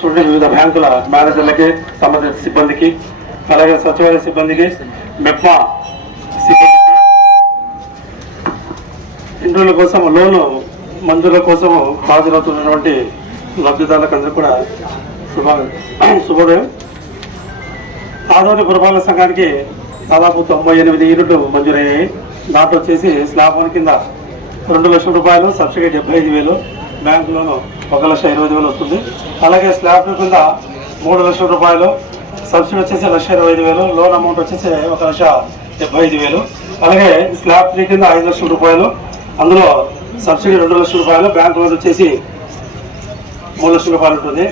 చూడండి వివిధ బ్యాంకుల మేనేజర్లకి సంబంధించిన సిబ్బందికి అలాగే సచివాలయ సిబ్బందికి మెప్మా సిబ్బందికి ఇండ్రుల కోసం లోను మంజూరుల కోసం హాజరవుతున్నటువంటి లబ్ధిదారులకు అందరూ కూడా శుభ శుభోదయం. ఆదోని పురపాలక సంఘానికి దాదాపు తొంభై ఎనిమిది యూనిట్లు మంజూరయ్యాయి దాంట్లో వచ్చేసి స్లాబ్ కింద రెండు లక్షల రూపాయలు సబ్సిడీ డెబ్బై ఐదు వేలు బ్యాంకులోను ఒక లక్ష ఇరవై ఐదు వేలు వస్తుంది. అలాగే స్లాబ్ కింద మూడు లక్షల రూపాయలు సబ్సిడీ వచ్చేసి లక్ష ఇరవై ఐదు వేలు లోన్ అమౌంట్ వచ్చేసి ఒక లక్ష డెబ్బై ఐదు వేలు. అలాగే స్లాబ్ త్రీ కింద ఐదు లక్షల రూపాయలు అందులో సబ్సిడీ రెండు లక్షల రూపాయలు బ్యాంక్ లోన్ వచ్చేసి మూడు లక్షల రూపాయలు ఉంటుంది.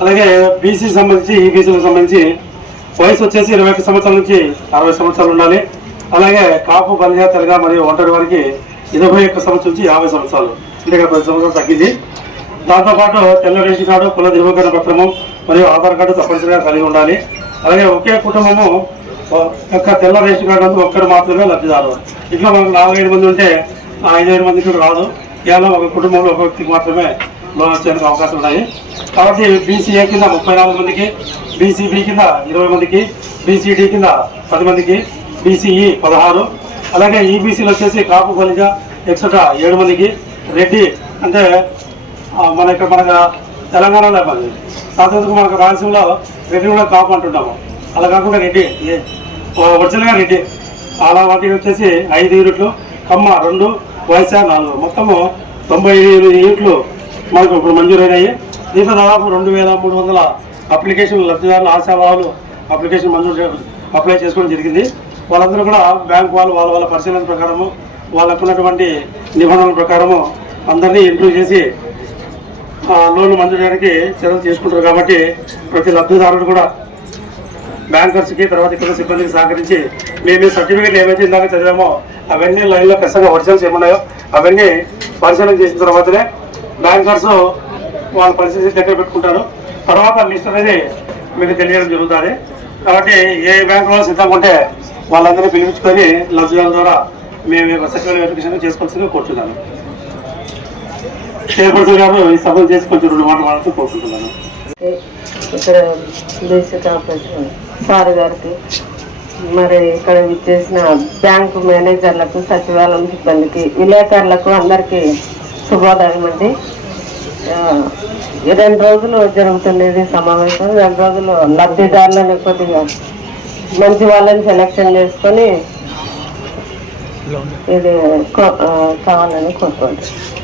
అలాగే బీసీ సంబంధించి ఈబీసీకి సంబంధించి వయసు వచ్చేసి ఇరవై ఒక్క సంవత్సరాల నుంచి అరవై సంవత్సరాలు ఉండాలి. అలాగే కాపు బలిగా తెలగా మరియు ఒంటరి వారికి ఇరవై ఒక్క సంవత్సరం నుంచి యాభై సంవత్సరాలు. ఇక్కడ పది సంవత్సరాలు తగ్గింది. దాంతోపాటు తెల్ల రేషన్ కార్డు కుల ధృవీకరణ పత్రము మరియు ఆధార్ కార్డు తప్పనిసరిగా కలిగి ఉండాలి. అలాగే ఒకే కుటుంబము యొక్క తెల్ల రేషన్ కార్డు అందు ఒక్కరు మాత్రమే లబ్ధిదారు. ఇట్లా మనకు నాలుగైదు మంది ఉంటే ఆ ఐదైదు మందికి రాదు. కేవలం ఒక కుటుంబంలో ఒక వ్యక్తికి మాత్రమే లోన్ వచ్చేందుకు అవకాశం ఉన్నాయి. కాబట్టి బీసీఏ కింద ముప్పై నాలుగు మందికి బీసీబీ కింద ఇరవై మందికి బీసీడీ కింద పది మందికి బీసీఈ పదహారు. అలాగే ఈబీసీలు వచ్చేసి కాపు బలిజ ఎక్సెట్రా ఏడు మందికి రెడ్డి అంటే మన ఇక్కడ మన తెలంగాణలో మరి సాధారణంగా మనకు రాయలసీమలో రెడ్డి కూడా కాపు అంటుంటాము అలా కాకుండా రెడ్డి ఒరిజినల్గా రెడ్డి. అలా వాటికి వచ్చేసి ఐదు యూనిట్లు కమ్మ రెండు వయసా నాలుగు. మొత్తము తొంభై ఐదు యూనిట్లు మనకు ఇప్పుడు మంజూరైనాయి దీంట్లో దాదాపు రెండు వేల మూడు వందల అప్లికేషన్లు లబ్ధిదారులు ఆశావాహులు అప్లికేషన్ మంజూరు అప్లై చేసుకోవడం జరిగింది. వాళ్ళందరూ కూడా బ్యాంక్ వాళ్ళు వాళ్ళ వాళ్ళ పరిశీలన ప్రకారము వాళ్ళకు ఉన్నటువంటి నిబంధనల ప్రకారము అందరినీ ఇంటర్వ్యూ చేసి ఆ, లోన్లు మంజూరు చేయడానికి చర్యలు తీసుకుంటారు కాబట్టి ప్రతి లబ్ధిదారుడు కూడా బ్యాంకర్స్కి తర్వాత ఇక్కడ సిబ్బందికి సహకరించి మేము సర్టిఫికేట్ ఏమైతే ఇందాక చదివామో అవన్నీ లైన్లో ఖచ్చితంగా ఒరిజినల్స్ ఏమున్నాయో అవన్నీ పరిశీలన చేసిన తర్వాతనే బ్యాంకర్స్ వాళ్ళ పరిస్థితి దగ్గర పెట్టుకుంటారు. తర్వాత లిస్ట్ అనేది మీకు తెలియడం జరుగుతుంది. కాబట్టి ఏ బ్యాంకులో సిద్ధంగా ఉంటే వాళ్ళందరినీ పిలిపించుకొని లబ్ధిదారుల ద్వారా మేము ఈ వెరిఫికేషన్ చేసుకోవాల్సిందిగా కోరుతున్నాను. చైర్పర్సన్ గారు ఈ సభలు చేసి కొంచెం రెండు మాటలు మాట్లాడుతూ కోరుకుంటున్నాను. ఇక్కడ బీసీ సార్ గారికి మరి ఇక్కడ విచ్చేసిన బ్యాంకు మేనేజర్లకు సచివాలయం సిబ్బందికి విలేకరులకు అందరికీ శుభోదయం అండి. రెండు రోజులు జరుగుతున్నది సమావేశం. రెండు రోజులు లబ్ధిదారులను కొద్దిగా మంచి వాళ్ళని సెలెక్షన్ చేసుకొని ఇది కావాలని కోరుకుంటున్నాను